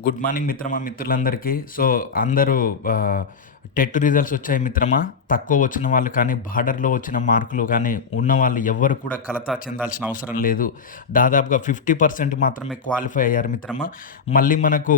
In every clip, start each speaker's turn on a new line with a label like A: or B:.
A: Good morning మిత్రమా మిత్రులందరికీ. So అందరూ టెట్ రిజల్ట్స్ వచ్చాయి మిత్రమా? తక్కువ వచ్చిన వాళ్ళు కానీ బార్డర్లో వచ్చిన మార్కులు కానీ ఉన్న వాళ్ళు ఎవ్వరు కూడా కలతా చెందాల్సిన అవసరం లేదు. దాదాపుగా ఫిఫ్టీ పర్సెంట్ మాత్రమే క్వాలిఫై అయ్యారు మిత్రమా. మళ్ళీ మనకు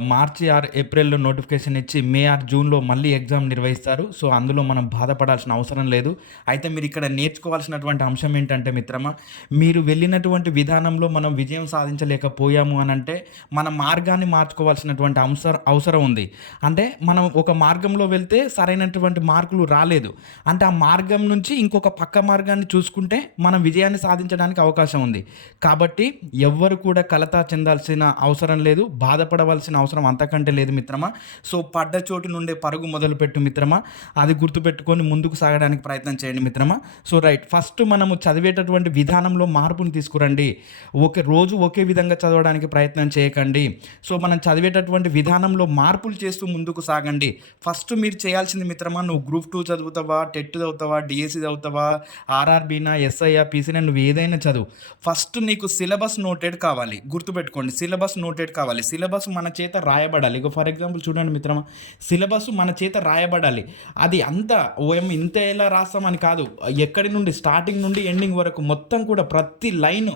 A: మార్చి ఆర్ ఏప్రిల్లో నోటిఫికేషన్ ఇచ్చి మే ఆర్ జూన్లో మళ్ళీ ఎగ్జామ్ నిర్వహిస్తారు. సో అందులో మనం బాధపడాల్సిన అవసరం లేదు. అయితే మీరు ఇక్కడ నేర్చుకోవాల్సినటువంటి అంశం ఏంటంటే మిత్రమా మీరు వెళ్ళినటువంటి విధానంలో మనం విజయం సాధించలేకపోయాము అని అంటే మన మార్గాన్ని మార్చుకోవాల్సినటువంటి అవసరం అవసరం ఉంది. అంటే మనం ఒక మార్గంలో వెళ్తే సరైనటువంటి మార్కులు రాలేదు. అంటే ఆ మార్గం నుంచి ఇంకొక పక్క మార్గాన్ని చూసుకుంటే మనం విజయాన్ని సాధించడానికి అవకాశం ఉంది. కాబట్టి ఎవ్వరు కూడా కలత చెందాల్సిన అవసరం లేదు. బాధపడవలసిన అవసరం అంతకంటే లేదు మిత్రమా. సో పడ్డ చోటు నుండే పరుగు మొదలుపెట్టు మిత్రమా. అది గుర్తుపెట్టుకొని ముందుకు సాగడానికి ప్రయత్నం చేయండి మిత్రమా. సో రైట్ ఫస్ట్ మనము చదివేటటువంటి విధానంలో మార్పును తీసుకురండి. ఒకే రోజు ఒకే విధంగా చదవడానికి ప్రయత్నం చేయకండి. సో మనం చదివేటటువంటి విధానంలో మార్పులు చేస్తూ ముందుకు సాగండి. ఫస్ట్ మీరు చేయాల్సింది మిత్రమా నువ్వు గ్రూప్ టూ చదువుతావా టెట్ చదువుతావా డిఎస్సి చదువుతావా ఆర్ఆర్బీనా ఎస్ఐఆ పీసీనా నువ్వు ఏదైనా చదువు. ఫస్ట్ నీకు సిలబస్ నోటెడ్ కావాలి. గుర్తుపెట్టుకోండి సిలబస్ నోటెడ్ కావాలి. సిలబస్ మన చేత రాయబడాలి. ఇక ఫర్ ఎగ్జాంపుల్ చూడండి మిత్రమా సిలబస్ మన చేత రాయబడాలి. అది అంత ఓఎం ఇంత ఎలా రాస్తామని కాదు. ఎక్కడి నుండి స్టార్టింగ్ నుండి ఎండింగ్ వరకు మొత్తం కూడా ప్రతి లైన్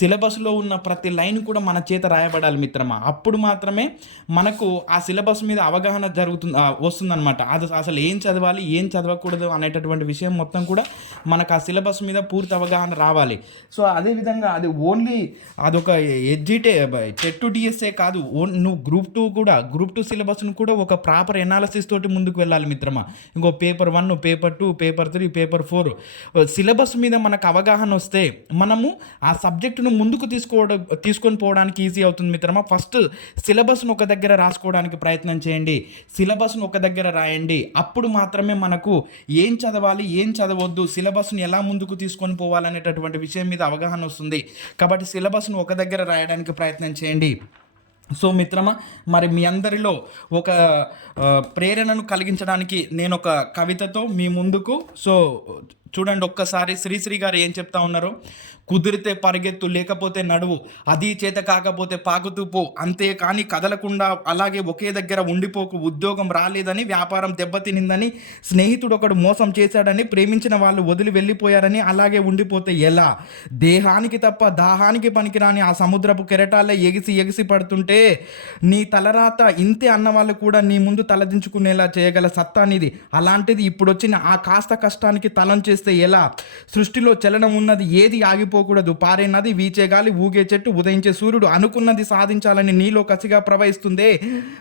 A: సిలబస్లో ఉన్న ప్రతి లైన్ కూడా మన చేత రాయబడాలి మిత్రమా. అప్పుడు మాత్రమే మనకు ఆ సిలబస్ మీద అవగాహన జరుగుతుంది వస్తుందన్నమాట. అది అసలు ఏం చదవాలి ఏం చదవకూడదు అనేటటువంటి విషయం మొత్తం కూడా మనకు ఆ సిలబస్ మీద పూర్తి అవగాహన రావాలి. సో అదేవిధంగా అది ఓన్లీ అదొక ఎడ్జిటే టెట్ డిఎస్ఏ కాదు. ఓన్ నువ్వు గ్రూప్ టూ కూడా గ్రూప్ టూ సిలబస్ను కూడా ఒక ప్రాపర్ ఎనాలసిస్ తోటి ముందుకు వెళ్ళాలి మిత్రమా. ఇంకో paper one paper two paper three paper four. Syllabus మీద మనకు అవగాహన వస్తే మనము ఆ సబ్జెక్టును ముందుకు తీసుకోవడం తీసుకొని పోవడానికి ఈజీ అవుతుంది మిత్రమా. ఫస్ట్ సిలబస్ను ఒక దగ్గర రాసుకోవడానికి ప్రయత్నం చేయండి. సిలబస్ను ఒక దగ్గర రాయండి. అప్పుడు మాత్రమే మనకు ఏం చదవాలి ఏం చదవద్దు సిలబస్ను ఎలా ముందుకు తీసుకొని పోవాలనేటటువంటి విషయం మీద అవగాహన వస్తుంది. కాబట్టి సిలబస్ను ఒక దగ్గర రాయడానికి ప్రయత్నం చేయండి. సో మిత్రమా మరి మీ అందరిలో ఒక ప్రేరణను కలిగించడానికి నేను ఒక కవితతో మీ ముందుకు సో చూడండి ఒక్కసారి శ్రీశ్రీ గారు ఏం చెప్తా ఉన్నారు. కుదిరితే పరిగెత్తు లేకపోతే నడువు. అది చేత కాకపోతే పాకుతూ పో. అంతే కానీ కదలకుండా అలాగే ఒకే దగ్గర ఉండిపోకు. ఉద్యోగం రాలేదని వ్యాపారం దెబ్బతినిందని స్నేహితుడు ఒకడు మోసం చేశాడని ప్రేమించిన వాళ్ళు వదిలి వెళ్ళిపోయారని అలాగే ఉండిపోతే ఎలా? దేహానికి తప్ప దాహానికి పనికిరాని ఆ సముద్రపు కెరటాలే ఎగిసి ఎగిసి పడుతుంటే నీ తలరాత ఇంతే అన్నవాళ్ళు కూడా నీ ముందు తలదించుకునేలా చేయగల సత్తా అనేది అలాంటిది ఇప్పుడు వచ్చిన ఆ కాస్త కష్టానికి తలం చేస్తే ఎలా? సృష్టిలో చలనం ఉన్నది ఏది ఆగిపో ఆగిపోకూడదు పారే నది వీచే గాలి ఊగే చెట్టు ఉదయించే సూర్యుడు అనుకున్నది సాధించాలని నీలో కసిగా ప్రవహిస్తుందే.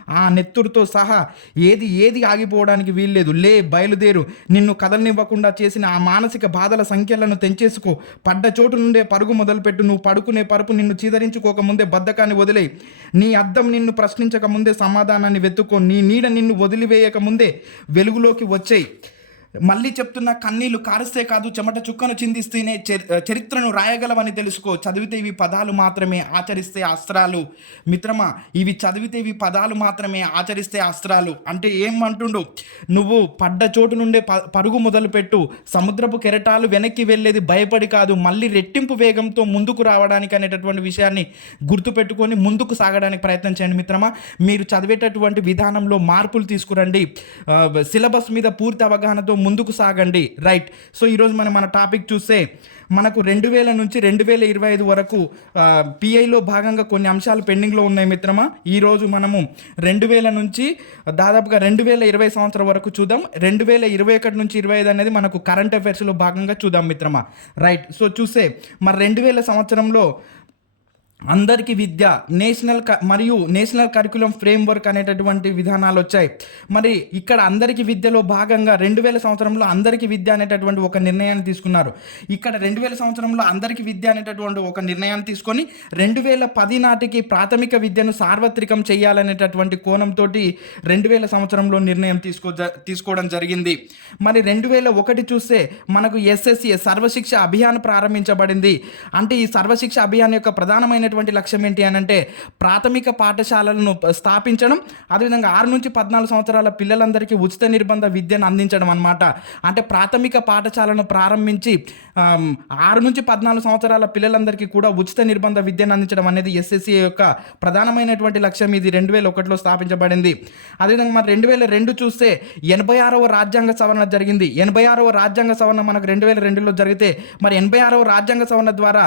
A: ఆ నెత్తురుతో సహా ఏది ఏది ఆగిపోవడానికి వీల్లేదు. లే బయలుదేరు. నిన్ను కదలనివ్వకుండా చేసిన ఆ మానసిక బాధల సంఖ్యలను తెంచేసుకో. పడ్డ చోటు నుండే పరుగు మొదలుపెట్టు. నువ్వు పడుకునే పరుపు నిన్ను చీదరించుకోక ముందే బద్ధకాన్ని వదిలే నీ అద్దం నిన్ను ప్రశ్నించక ముందే సమాధానాన్ని వెతుక్కో. నీ నీడ నిన్ను వదిలివేయక ముందే వెలుగులోకి వచ్చేయి. మళ్ళీ చెప్తున్న కన్నీళ్ళు కారిస్తే కాదు చెమట చుక్కను చిందిస్తేనే చరి- చరిత్రను రాయగలవని తెలుసుకో. చదివితే ఇవి పదాలు మాత్రమే ఆచరిస్తే అస్త్రాలు. మిత్రమా ఇవి చదివితే ఇవి పదాలు మాత్రమే ఆచరిస్తే అస్త్రాలు. అంటే ఏమంటుండు నువ్వు పడ్డ చోటు నుండే ప పరుగు మొదలుపెట్టు. సముద్రపు కెరటాలు వెనక్కి వెళ్ళేది భయపడి కాదు. మళ్ళీ రెట్టింపు వేగంతో ముందుకు రావడానికి అనేటటువంటి విషయాన్ని గుర్తుపెట్టుకొని ముందుకు సాగడానికి ప్రయత్నం చేయండి మిత్రమా. మీరు చదివేటటువంటి విధానంలో మార్పులు తీసుకురండి. సిలబస్ మీద పూర్తి అవగాహనతో ముందుకు సాగండి. రైట్ సో ఈరోజు మనం మన టాపిక్ చూస్తే మనకు రెండు వేల నుంచి రెండు వేల ఇరవై ఐదు వరకు పిఐలో భాగంగా కొన్ని అంశాలు పెండింగ్లో ఉన్నాయి మిత్రమా. ఈరోజు మనము రెండు వేల నుంచి దాదాపుగా రెండు వేల ఇరవై సంవత్సరం వరకు చూద్దాం. రెండు వేల ఇరవై ఒకటి నుంచి ఇరవై ఐదు అనేది మనకు కరెంట్ అఫైర్స్లో భాగంగా చూద్దాం మిత్రమా. రైట్ సో చూస్తే మరి రెండు వేల సంవత్సరంలో అందరికీ విద్య నేషనల్ క- మరియు నేషనల్ కరికులం ఫ్రేమ్వర్క్ అనేటటువంటి విధానాలు వచ్చాయి. మరి ఇక్కడ అందరికీ విద్యలో భాగంగా రెండు వేల సంవత్సరంలో అందరికీ విద్య అనేటటువంటి ఒక నిర్ణయాన్ని తీసుకున్నారు. ఇక్కడ రెండు వేల సంవత్సరంలో అందరికీ విద్య అనేటటువంటి ఒక నిర్ణయాన్ని తీసుకొని రెండు వేల పది నాటికి ప్రాథమిక విద్యను సార్వత్రికం చేయాలనేటటువంటి కోణంతో రెండు వేల సంవత్సరంలో నిర్ణయం తీసుకో జ- తీసుకోవడం జరిగింది. మరి రెండు వేల ఒకటి చూస్తే మనకు ఎస్ఎస్సి సర్వశిక్ష అభియాన్ ప్రారంభించబడింది. అంటే ఈ సర్వశిక్ష అభియాన్ యొక్క ప్రధానమైన ప్రధానమైనటువంటి లక్ష్యం ఏంటి అని అంటే ప్రాథమిక పాఠశాలలను స్థాపించడం అదేవిధంగా ఆరు నుంచి పద్నాలుగు సంవత్సరాల పిల్లలందరికీ ఉచిత నిర్బంధ విద్యను అందించడం అనమాట అంటే ప్రాథమిక పాఠశాలను ప్రారంభించి ఆరు నుంచి పద్నాలుగు సంవత్సరాల పిల్లలందరికీ కూడా ఉచిత నిర్బంధ విద్యను అందించడం అనేది ఎస్ఎస్సి యొక్క ప్రధానమైనటువంటి లక్ష్యం. ఇది రెండు వేల ఒకటిలో స్థాపించబడింది. అదేవిధంగా మరి రెండు వేల రెండు చూస్తే ఎనభై ఆరవ రాజ్యాంగ సవరణ జరిగింది. ఎనభై ఆరవ రాజ్యాంగ సవరణ మనకు రెండు వేల రెండులో జరిగితే మరి ఎనభై ఆరవ రాజ్యాంగ సవరణ ద్వారా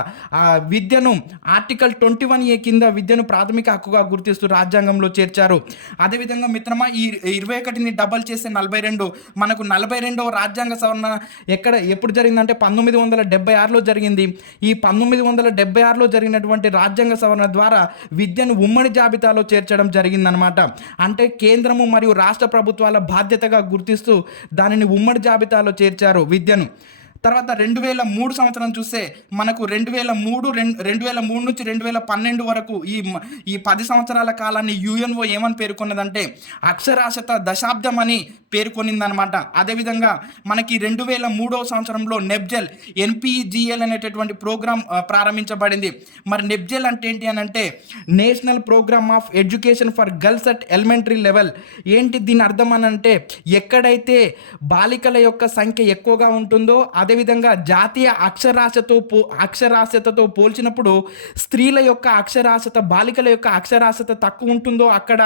A: విద్యను ఆర్టికల్ ట్వంటీ వన్ ఏ కింద విద్యను ప్రాథమిక హక్కుగా గుర్తిస్తూ రాజ్యాంగంలో చేర్చారు. అదేవిధంగా మిత్రమా ఈ ఇరవై ఒకటిని డబల్ చేస్తే నలభై రెండు మనకు నలభై రెండవ రాజ్యాంగ సవరణ ఎక్కడ ఎప్పుడు జరిగిందంటే పంతొమ్మిది వందల డెబ్బై ఆరులో జరిగింది. ఈ పంతొమ్మిది వందల డెబ్బై ఆరులో జరిగినటువంటి రాజ్యాంగ సవరణ ద్వారా విద్యను ఉమ్మడి జాబితాలో చేర్చడం జరిగిందనమాట అంటే కేంద్రము మరియు రాష్ట్ర ప్రభుత్వాల బాధ్యతగా గుర్తిస్తూ దానిని ఉమ్మడి జాబితాలో చేర్చారు విద్యను. తర్వాత రెండు వేల మూడు సంవత్సరం చూస్తే మనకు రెండు వేల మూడు రెండు రెండు వేల మూడు నుంచి రెండు వేల పన్నెండు వరకు ఈ ఈ పది సంవత్సరాల కాలాన్ని యుఎన్ఓ ఏమని పేర్కొన్నదంటే అక్షరాస్యత దశాబ్దం అని పేర్కొనిందనమాట. అదేవిధంగా మనకి రెండు వేల మూడవ సంవత్సరంలో నెబ్జెల్ ఎన్పిజిఎల్ అనేటటువంటి ప్రోగ్రామ్ ప్రారంభించబడింది. మరి నెబ్జెల్ అంటే ఏంటి అని అంటే national programme of education for girls at elementary level. ఏంటి దీని అర్థం అని అంటే ఎక్కడైతే బాలికల యొక్క సంఖ్య ఎక్కువగా ఉంటుందో అదేవిధంగా జాతీయ అక్షరాస్యతో పో అక్షరాస్యతతో పోల్చినప్పుడు స్త్రీల యొక్క అక్షరాస్యత బాలికల యొక్క అక్షరాస్యత తక్కువ ఉంటుందో అక్కడ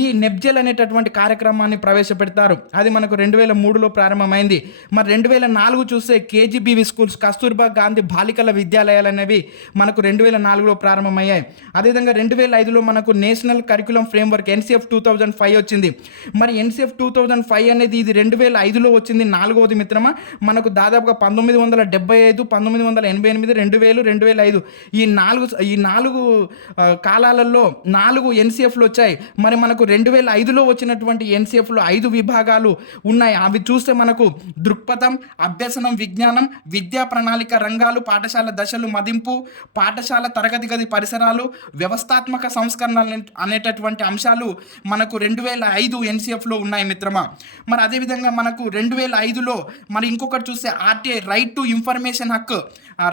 A: ఈ నెబ్జెల్ అనేటటువంటి కార్యక్రమాన్ని ప్రవేశపెడతారు. అది మనకు రెండు వేల మూడులో ప్రారంభమైంది. మరి రెండు వేల నాలుగు చూస్తే కేజీబీవి స్కూల్స్ కస్తూర్బా గాంధీ బాలికల విద్యాలయాలు అనేవి మనకు రెండు వేల నాలుగులో ప్రారంభమయ్యాయి. అదేవిధంగా రెండు వేల ఐదులో మనకు national curriculum framework NCF two thousand five వచ్చింది. మరి ఎన్సీఎఫ్ టూ థౌజండ్ ఫైవ్ అనేది ఇది రెండు వేల ఐదులో వచ్చింది నాలుగవది మిత్రమా? మనకు దాదాపు దాదాపుగా పంతొమ్మిది వందల డెబ్బై ఐదు పంతొమ్మిది వందల ఎనభై ఎనిమిది రెండు వేలు రెండు వేల ఐదు. ఈ నాలుగు ఈ నాలుగు కాలాలలో నాలుగు ఎన్సీఎఫ్లు వచ్చాయి. మరి మనకు రెండు వేల ఐదులో వచ్చినటువంటి ఎన్సీఎఫ్లో ఐదు విభాగాలు ఉన్నాయి. అవి చూస్తే మనకు దృక్పథం అభ్యసనం విజ్ఞానం విద్యా ప్రణాళిక రంగాలు పాఠశాల దశలు మదింపు పాఠశాల తరగతి గది పరిసరాలు వ్యవస్థాత్మక సంస్కరణ అనేటటువంటి అంశాలు మనకు రెండు వేల ఐదు ఎన్సీఎఫ్లో ఉన్నాయి మిత్రమా. మరి అదేవిధంగా మనకు రెండు వేల ఐదులో మరి ఇంకొకటి చూస్తే ఆర్టీఐ రైట్ టు ఇన్ఫర్మేషన్ హక్కు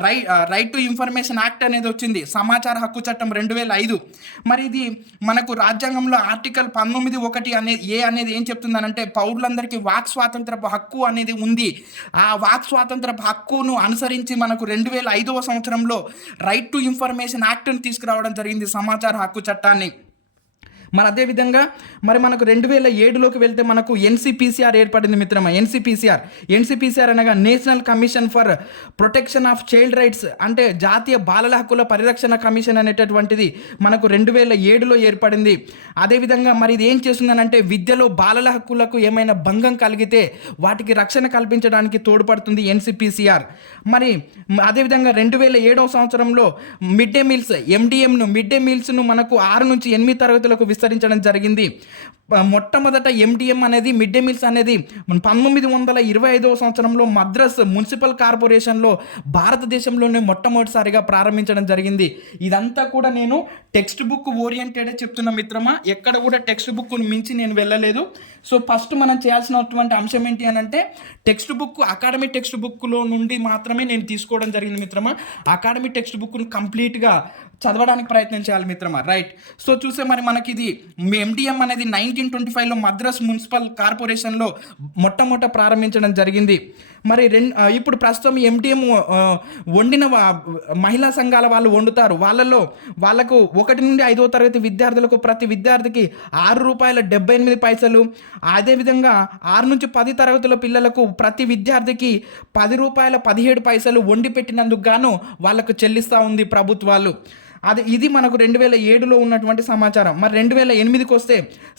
A: రై రైట్ టు ఇన్ఫర్మేషన్ యాక్ట్ అనేది వచ్చింది. సమాచార హక్కు చట్టం రెండు వేల ఐదు. మరి ఇది మనకు రాజ్యాంగంలో ఆర్టికల్ పంతొమ్మిది ఒకటి అనే ఏ అనేది ఏం చెప్తుందనంటే పౌరులందరికీ వాక్ స్వాతంత్ర హక్కు అనేది ఉంది. ఆ వాక్ స్వాతంత్ర హక్కును అనుసరించి మనకు రెండు వేల ఐదవ సంవత్సరంలో రైట్ టు ఇన్ఫర్మేషన్ యాక్ట్ని తీసుకురావడం జరిగింది సమాచార హక్కు చట్టాన్ని. మరి అదేవిధంగా మరి మనకు రెండు వేల ఏడులోకి వెళ్తే మనకు ఎన్సిపిసిఆర్ ఏర్పడింది మిత్రమా? ఎన్సిపిసిఆర్. ఎన్సిపిసిఆర్ అనగా national commission for protection of child rights అంటే జాతీయ బాలల హక్కుల పరిరక్షణ కమిషన్ అనేటటువంటిది మనకు రెండు వేల ఏడులో ఏర్పడింది. అదేవిధంగా మరి ఇది ఏం చేస్తుందనంటే విద్యలో బాలల హక్కులకు ఏమైనా భంగం కలిగితే వాటికి రక్షణ కల్పించడానికి తోడ్పడుతుంది ఎన్సిపిసిఆర్. మరి అదేవిధంగా రెండు వేల ఏడవ సంవత్సరంలో మిడ్ డే మీల్స్ ఎండిఎంను మిడ్ డే మీల్స్ను మనకు ఆరు నుంచి ఎనిమిది తరగతులకు విస్తరించడం జరిగింది. మొట్టమొదట ఎండిఎం అనేది మిడ్ డే మీల్స్ అనేది పంతొమ్మిది వందల ఇరవై ఐదవ సంవత్సరంలో మద్రాస్ మున్సిపల్ కార్పొరేషన్లో భారతదేశంలోనే మొట్టమొదటిసారిగా ప్రారంభించడం జరిగింది. ఇదంతా కూడా నేను టెక్స్ట్ బుక్ ఓరియంటెడ్ చెప్తున్న మిత్రమా ఎక్కడ కూడా టెక్స్ట్ బుక్ను మించి నేను వెళ్ళలేదు. సో ఫస్ట్ మనం చేయాల్సినటువంటి అంశం ఏంటి అని అంటే టెక్స్ట్ బుక్ అకాడమిక్ టెక్స్ట్ బుక్లో నుండి మాత్రమే నేను తీసుకోవడం జరిగింది మిత్రమా. అకాడమిక్ టెక్స్ట్ బుక్ను కంప్లీట్గా చదవడానికి ప్రయత్నం చేయాలి మిత్రమా రైట్ సో చూస్తే మరి మనకి ఇది ఎండిఎం అనేది నైన్టీన్ ట్వంటీ ఫైవ్లో మద్రాస్ మున్సిపల్ కార్పొరేషన్లో మొట్టమొదట ప్రారంభించడం జరిగింది. మరి రెండు ఇప్పుడు ప్రస్తుతం ఎండిఎం వండిన వా- మహిళా సంఘాల వాళ్ళు వండుతారు. వాళ్ళలో వాళ్ళకు ఒకటి నుండి ఐదో తరగతి విద్యార్థులకు ప్రతి విద్యార్థికి ఆరు రూపాయల డెబ్బై ఎనిమిది పైసలు అదేవిధంగా ఆరు నుంచి పది తరగతుల పిల్లలకు ప్రతి విద్యార్థికి పది రూపాయల పదిహేడు పైసలు వండి పెట్టినందుకు గాను వాళ్ళకు చెల్లిస్తూ ఉంది ప్రభుత్వాలు. అది ఇది మనకు రెండు వేల ఏడులో ఉన్నటువంటి సమాచారం. మరి రెండు వేల ఎనిమిదికి వస్తే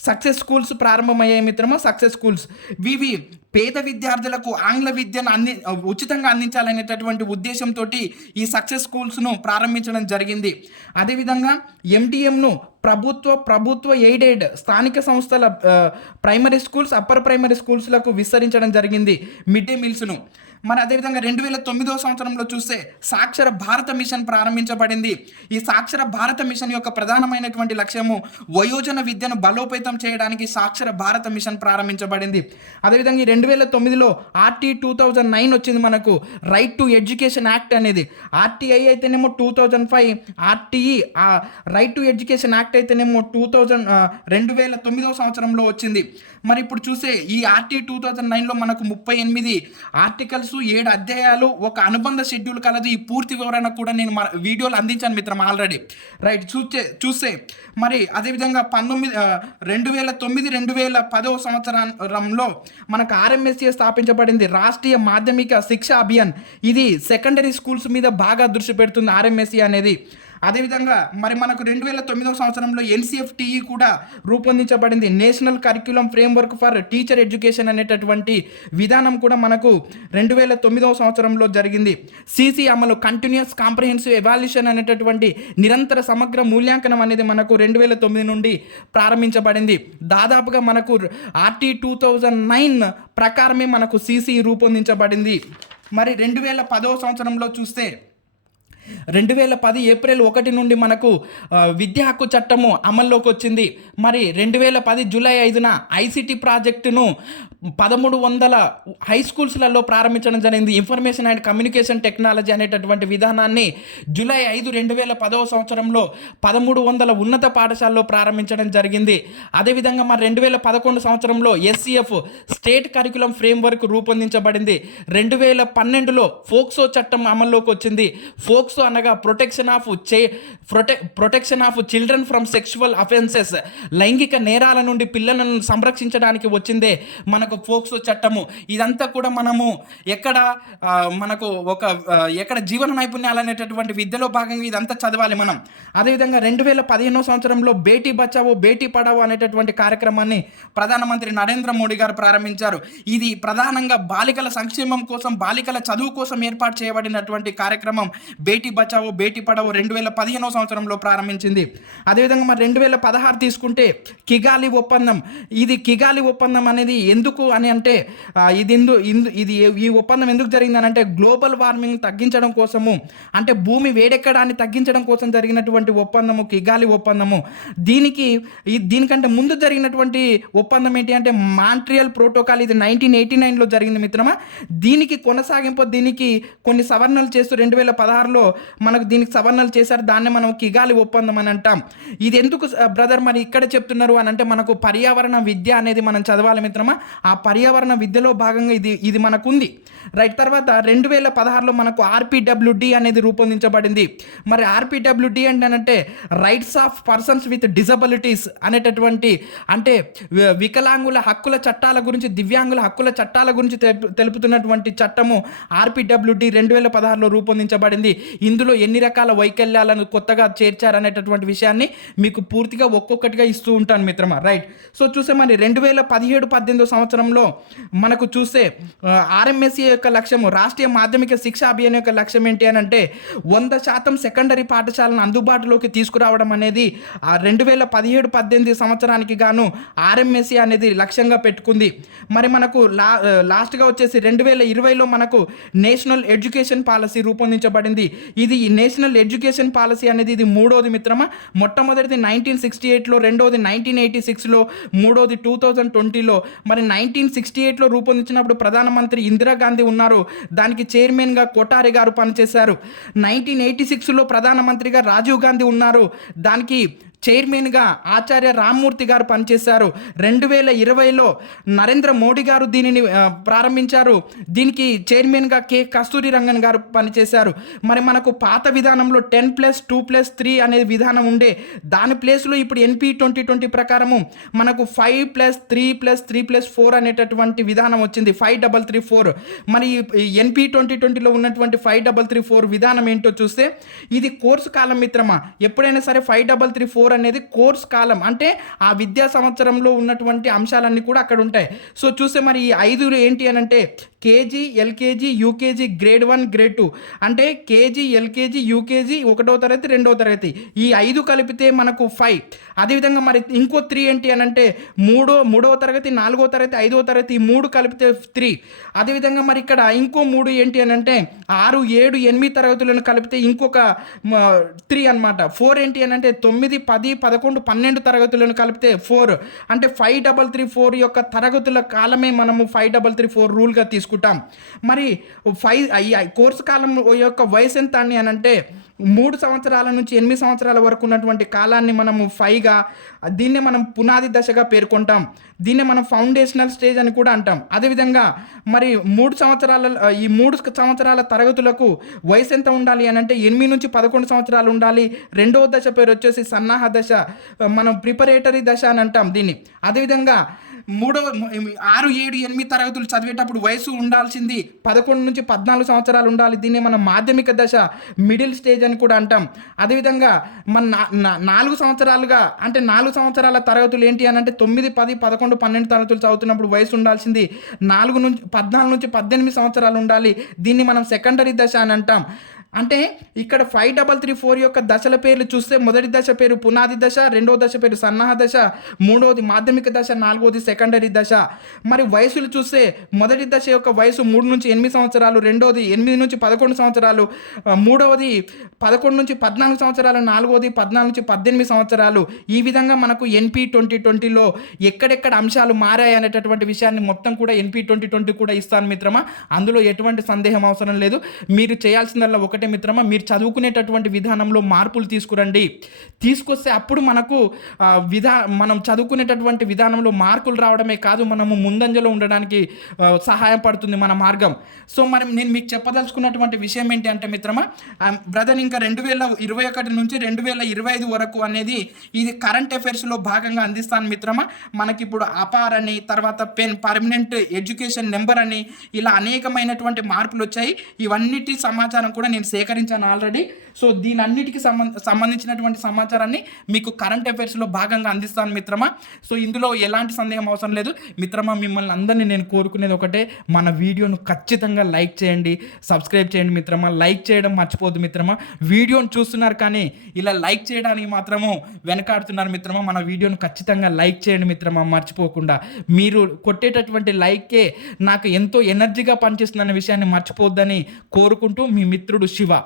A: సక్సెస్ స్కూల్స్ ప్రారంభమయ్యాయి మిత్రమా? Success schools. వివి పేద విద్యార్థులకు ఆంగ్ల విద్యను అంది ఉచితంగా అందించాలనేటటువంటి ఉద్దేశంతో ఈ సక్సెస్ స్కూల్స్ను ప్రారంభించడం జరిగింది. అదేవిధంగా ఎంటీఎంను ప్రభుత్వ ప్రభుత్వ ఎయిడెడ్ స్థానిక సంస్థల ప్రైమరీ స్కూల్స్ అప్పర్ ప్రైమరీ స్కూల్స్లకు విస్తరించడం జరిగింది. మిడ్ డే మీల్స్ను.
B: మరి అదేవిధంగా రెండు వేల తొమ్మిదవ సంవత్సరంలో చూస్తే సాక్షర భారత మిషన్ ప్రారంభించబడింది. ఈ సాక్షర భారత మిషన్ యొక్క ప్రధానమైనటువంటి లక్ష్యము వయోజన విద్యను బలోపేతం చేయడానికి సాక్షర భారత మిషన్ ప్రారంభించబడింది. అదేవిధంగా ఈ రెండు వేల తొమ్మిదిలో ఆర్టీ టూ థౌజండ్ నైన్ వచ్చింది మనకు రైట్ టు ఎడ్యుకేషన్ యాక్ట్ అనేది. ఆర్టీఐ అయితేనేమో two thousand five RTE right to education act అయితేనేమో టూ థౌజండ్ రెండు వేల తొమ్మిదవ సంవత్సరంలో వచ్చింది. మరి ఇప్పుడు చూసే ఈ ఆర్టీ టూ థౌజండ్ నైన్లో మనకు ముప్పై ఎనిమిది ఆర్టికల్స్ ఏడు అధ్యాయాలు ఒక అనుబంధ షెడ్యూల్ కలదు. ఈ పూర్తి వివరణ కూడా నేను మన వీడియోలు అందించాను మిత్రం ఆల్రెడీ రైట్ చూస్తే చూస్తే. మరి అదేవిధంగా పంతొమ్మిది రెండు వేల తొమ్మిది రెండు వేల పదవ సంవత్సరంలో మనకు ఆర్ఎంఎస్సీ స్థాపించబడింది. రాష్ట్రీయ మాధ్యమిక శిక్ష అభియాన్. ఇది సెకండరీ స్కూల్స్ మీద బాగా దృష్టి పెడుతుంది ఆర్ఎంఎస్సీ అనేది. అదేవిధంగా మరి మనకు రెండు వేల తొమ్మిదవ సంవత్సరంలో ఎన్సిఎఫ్టిఈ కూడా రూపొందించబడింది. National curriculum framework for teacher education అనేటటువంటి విధానం కూడా మనకు రెండు వేల తొమ్మిదవ సంవత్సరంలో జరిగింది. సిసి అమలు కంటిన్యూస్ కాంప్రహెన్సివ్ ఎవాల్యూషన్ అనేటటువంటి నిరంతర సమగ్ర మూల్యాంకనం అనేది మనకు రెండు వేల తొమ్మిది నుండి ప్రారంభించబడింది. దాదాపుగా మనకు ఆర్టీ టూ థౌజండ్ నైన్ ప్రకారమే మనకు సిసి రూపొందించబడింది. మరి రెండు వేల పదవ సంవత్సరంలో చూస్తే రెండు వేల పది ఏప్రిల్ ఒకటి నుండి మనకు విద్యా హక్కు చట్టము అమల్లోకి వచ్చింది. మరి రెండు వేల పది జూలై ఐదున ఐసిటీ ప్రాజెక్టును పదమూడు వందల హై స్కూల్స్లలో ప్రారంభించడం జరిగింది. ఇన్ఫర్మేషన్ అండ్ కమ్యూనికేషన్ టెక్నాలజీ అనేటటువంటి విధానాన్ని జూలై ఐదు రెండు వేల పదవ సంవత్సరంలో పదమూడు వందల ఉన్నత పాఠశాలలో ప్రారంభించడం జరిగింది. అదేవిధంగా మరి రెండు వేల పదకొండు సంవత్సరంలో ఎస్సీఎఫ్ స్టేట్ కరికులం ఫ్రేమ్వర్క్ రూపొందించబడింది. రెండు వేల పన్నెండులో ఫోక్సో చట్టం అమల్లోకి వచ్చింది. ఫోక్సో అనగా ప్రొటెక్షన్ ఆఫ్ చే ప్రొటె protection of children from sexual offences లైంగిక నేరాల నుండి పిల్లలను సంరక్షించడానికి వచ్చిందే మనకు ఫోక్సో చట్టము. ఇదంతా కూడా మనము ఎక్కడ మనకు ఒక ఎక్కడ జీవన నైపుణ్యాలు అనేటటువంటి విద్యలో భాగంగా ఇదంతా చదవాలి మనం. అదేవిధంగా రెండు వేల పదిహేనో సంవత్సరంలో బేటీ బచావో బేటీ పడావో అనేటటువంటి కార్యక్రమాన్ని ప్రధానమంత్రి నరేంద్ర మోడీ గారు ప్రారంభించారు. ఇది ప్రధానంగా బాలికల సంక్షేమం కోసం బాలికల చదువు కోసం ఏర్పాటు చేయబడినటువంటి కార్యక్రమం. బేటీ బచావో బేటీ పడావో రెండు వేల పదిహేనో సంవత్సరంలో ప్రారంభించింది. అదేవిధంగా మరి రెండు వేల పదహారు తీసుకుంటే కిగాలి ఒప్పందం. ఇది కిగాలి ఒప్పందం అనేది ఎందుకు అని అంటే ఇది ఇందు ఇది ఈ ఒప్పందం ఎందుకు జరిగిందని అంటే గ్లోబల్ వార్మింగ్ తగ్గించడం కోసము అంటే భూమి వేడెక్కడాన్ని తగ్గించడం కోసం జరిగినటువంటి ఒప్పందము కిగాలి ఒప్పందము. దీనికి ఈ దీనికంటే ముందు జరిగినటువంటి ఒప్పందం ఏంటి అంటే మాంట్రియల్ ప్రోటోకాల్ ఇది నైన్టీన్ ఎయిటీ నైన్లో జరిగింది మిత్రమా. దీనికి కొనసాగింపు దీనికి కొన్ని సవరణలు చేస్తూ రెండు వేల పదహారులో మనకు దీనికి సవరణలు చేశారు దాన్ని మనం కిగాలి ఒప్పందం అని అంటాం. ఇది ఎందుకు బ్రదర్ మరి ఇక్కడ చెప్తున్నారు అని అంటే మనకు పర్యావరణ విద్య అనేది మనం చదవాలి మిత్రమా? ఆ పర్యావరణ విద్యలో భాగంగా ఇది ఇది మనకు ఉంది రైట్ తర్వాత రెండు వేల పదహారులో మనకు ఆర్పిడబ్ల్యూడి అనేది రూపొందించబడింది. మరి ఆర్పిడబ్ల్యూడి అంటే rights of persons with disabilities అనేటటువంటి అంటే వికలాంగుల హక్కుల చట్టాల గురించి దివ్యాంగుల హక్కుల చట్టాల గురించి తెలుపుతున్నటువంటి చట్టము ఆర్పిడబ్ల్యూడి రెండు వేల పదహారులో రూపొందించబడింది. ఇందులో ఎన్ని రకాల వైకల్యాలను కొత్తగా చేర్చారనేటటువంటి విషయాన్ని మీకు పూర్తిగా ఒక్కొక్కటిగా ఇస్తూ ఉంటాను మిత్రమా. రైట్ సో చూసే మరి రెండు వేల పదిహేడు పద్దెనిమిదో సంవత్సరంలో మనకు చూస్తే ఆర్ఎంఎస్సీ యొక్క లక్ష్యము రాష్ట్రీయ మాధ్యమిక శిక్షా అభియాన్ యొక్క లక్ష్యం ఏంటి అని అంటే వంద శాతం సెకండరీ పాఠశాలను అందుబాటులోకి తీసుకురావడం అనేది ఆ రెండు వేల పదిహేడు పద్దెనిమిది సంవత్సరానికి గాను ఆర్ఎంఎస్సీ అనేది లక్ష్యంగా పెట్టుకుంది. మరి మనకు లా లాస్ట్గా వచ్చేసి రెండు వేల ఇరవైలో మనకు నేషనల్ ఎడ్యుకేషన్ పాలసీ రూపొందించబడింది. ఇది ఈ నేషనల్ ఎడ్యుకేషన్ పాలసీ అనేది ఇది మూడోది మిత్రమా? మొట్టమొదటిది నైన్టీన్ సిక్స్టీ ఎయిట్లో రెండోది నైన్టీన్ ఎయిటీ సిక్స్లో మూడోది టూ థౌజండ్ ట్వంటీలో. మరి నైన్టీన్ సిక్స్టీ ఎయిట్లో రూపొందించినప్పుడు ప్రధానమంత్రి ఇందిరాగాంధీ ఉన్నారు. దానికి చైర్మన్గా కొటారి గారు పనిచేశారు. నైన్టీన్ ఎయిటీ సిక్స్లో ప్రధానమంత్రిగా రాజీవ్ గాంధీ ఉన్నారు. దానికి చైర్మన్గా ఆచార్య రామ్మూర్తి గారు పనిచేశారు. రెండు వేల ఇరవైలో నరేంద్ర మోడీ గారు దీనిని ప్రారంభించారు. దీనికి చైర్మన్గా కె. కస్తూరి రంగన్ గారు పనిచేశారు. మరి మనకు పాత విధానంలో ten plus two plus three అనే విధానం ఉండే దాని ప్లేస్లో ఇప్పుడు ఎన్పి ట్వంటీ ట్వంటీ ప్రకారము మనకు five plus three plus three plus four అనేటటువంటి విధానం వచ్చింది. Five double three four. మరి ఎన్పి ట్వంటీ ట్వంటీలో ఉన్నటువంటి ఫైవ్ డబల్ త్రీ ఫోర్ విధానం ఏంటో చూస్తే ఇది కోర్సు కాలం మిత్రమా? ఎప్పుడైనా సరే ఫైవ్ డబల్ త్రీ ఫోర్ అనేది కోర్స్ కాలం. అంటే ఆ విద్యా సంవత్సరంలో ఉన్నటువంటి అంశాలన్నీ కూడా అక్కడ ఉంటాయి. సో చూస్తే మరి ఈ ఐదు ఏంటి అని అంటే KG LKG UKG grade one grade two. అంటే కేజీ ఎల్కేజీ యూకేజీ ఒకటో తరగతి రెండవ తరగతి. ఈ ఐదు కలిపితే మనకు ఫైవ్. అదేవిధంగా మరి ఇంకో త్రీ ఏంటి అని అంటే మూడో మూడవ తరగతి నాలుగో తరగతి ఐదవ తరగతి మూడు కలిపితే త్రీ. అదేవిధంగా మరి ఇక్కడ ఇంకో మూడు ఏంటి అని అంటే ఆరు ఏడు ఎనిమిది తరగతులను కలిపితే ఇంకొక త్రీ అన్నమాట. ఫోర్ ఏంటి అని అంటే తొమ్మిది పది పదకొండు పన్నెండు తరగతులను కలిపితే ఫోర్. అంటే ఫైవ్ డబల్ త్రీ ఫోర్ యొక్క తరగతుల కాలమే మనము ఫైవ్ డబల్ త్రీ ఫోర్ రూల్గా తీసుకుంటాం. మరి ఫైవ్ కోర్సు కాలం యొక్క వయసు ఎంత అని అంటే మూడు సంవత్సరాల నుంచి ఎనిమిది సంవత్సరాల వరకు ఉన్నటువంటి కాలాన్ని మనము ఫైవ్గా దీన్నే మనం పునాది దశగా పేర్కొంటాం. దీన్నే మనం ఫౌండేషనల్ స్టేజ్ అని కూడా అంటాం. అదేవిధంగా మరి మూడు సంవత్సరాల ఈ మూడు సంవత్సరాల తరగతులకు వయసు ఎంత ఉండాలి అని అంటే ఎనిమిది నుంచి పదకొండు సంవత్సరాలు ఉండాలి. రెండవ దశ పేరు వచ్చేసి సన్నాహ దశ. మనం ప్రిపరేటరీ దశ అని అంటాం దీన్ని. అదేవిధంగా మూడవ ఆరు ఏడు ఎనిమిది తరగతులు చదివేటప్పుడు వయసు ఉండాల్సింది. పదకొండు నుంచి పద్నాలుగు సంవత్సరాలు ఉండాలి. దీన్ని మనం మాధ్యమిక దశ మిడిల్ స్టేజ్ అని కూడా అంటాం. అదేవిధంగా మన నా- నాలుగు సంవత్సరాలుగా అంటే నాలుగు సంవత్సరాల తరగతులు ఏంటి అని అంటే తొమ్మిది పది పదకొండు పన్నెండు తరగతులు చదువుతున్నప్పుడు వయసు ఉండాల్సింది. నాలుగు నుంచి పద్నాలుగు నుంచి పద్దెనిమిది సంవత్సరాలు ఉండాలి. దీన్ని మనం సెకండరీ దశ అని అంటాం. అంటే ఇక్కడ ఫైవ్ డబల్ త్రీ ఫోర్ యొక్క దశల పేర్లు చూస్తే మొదటి దశ పేరు పునాది దశ రెండవ దశ పేరు సన్నాహ దశ మూడవది మాధ్యమిక దశ నాలుగవది సెకండరీ దశ. మరి వయసులు చూస్తే మొదటి దశ యొక్క వయసు మూడు నుంచి ఎనిమిది సంవత్సరాలు రెండవది ఎనిమిది నుంచి పదకొండు సంవత్సరాలు మూడవది పదకొండు నుంచి పద్నాలుగు సంవత్సరాలు నాలుగవది పద్నాలుగు నుంచి పద్దెనిమిది సంవత్సరాలు. ఈ విధంగా మనకు ఎన్పి ట్వంటీ ట్వంటీలో ఎక్కడెక్కడ అంశాలు మారాయి అనేటటువంటి విషయాన్ని మొత్తం కూడా ఎన్పి ట్వంటీ ట్వంటీ కూడా ఇస్తాను మిత్రమా. అందులో ఎటువంటి సందేహం అవసరం లేదు. మీరు చేయాల్సిందల్లా ఒకటే మిత్రమా మీరు చదువుకునేటటువంటి విధానంలో మార్పులు తీసుకురండి. తీసుకొస్తే అప్పుడు మనకు విధా మనం చదువుకునేటటువంటి విధానంలో మార్కులు రావడమే కాదు మనము ముందంజలో ఉండడానికి సహాయపడుతుంది మన మార్గం. సో మరి నేను మీకు చెప్పదలుచుకున్నటువంటి విషయం ఏంటి అంటే మిత్రమా బ్రదర్ ఇంకా రెండు వేల ఇరవై ఒకటి నుంచి రెండు వేల ఇరవై ఐదు వరకు అనేది ఇది కరెంట్ అఫైర్స్లో భాగంగా అందిస్తాను మిత్రమా. మనకి ఇప్పుడు అపార్ అని తర్వాత పెన్ పర్మనెంట్ ఎడ్యుకేషన్ నెంబర్ అని ఇలా అనేకమైనటువంటి మార్పులు వచ్చాయి. ఇవన్నిటి సమాచారం కూడా నేను సేకరించాను ఆల్రెడీ సో దీని అన్నిటికీ సంబంధ సంబంధించినటువంటి సమాచారాన్ని మీకు కరెంట్ అఫైర్స్లో భాగంగా అందిస్తాను మిత్రమా. సో ఇందులో ఎలాంటి సందేహం అవసరం లేదు. మిత్రమా మిమ్మల్ని అందరినీ నేను కోరుకునేది ఒకటే మన వీడియోను ఖచ్చితంగా లైక్ చేయండి సబ్స్క్రైబ్ చేయండి మిత్రమా. లైక్ చేయడం మర్చిపోద్దు మిత్రమా. వీడియోను చూస్తున్నారు కానీ ఇలా లైక్ చేయడానికి మాత్రము వెనకాడుతున్నారు మిత్రమా. మన వీడియోను ఖచ్చితంగా లైక్ చేయండి మిత్రమా మర్చిపోకుండా. మీరు కొట్టేటటువంటి లైకే నాకు ఎంతో ఎనర్జీగా పనిచేస్తుందన్న విషయాన్ని మర్చిపోద్దని కోరుకుంటూ మీ మిత్రుడు శివ 希望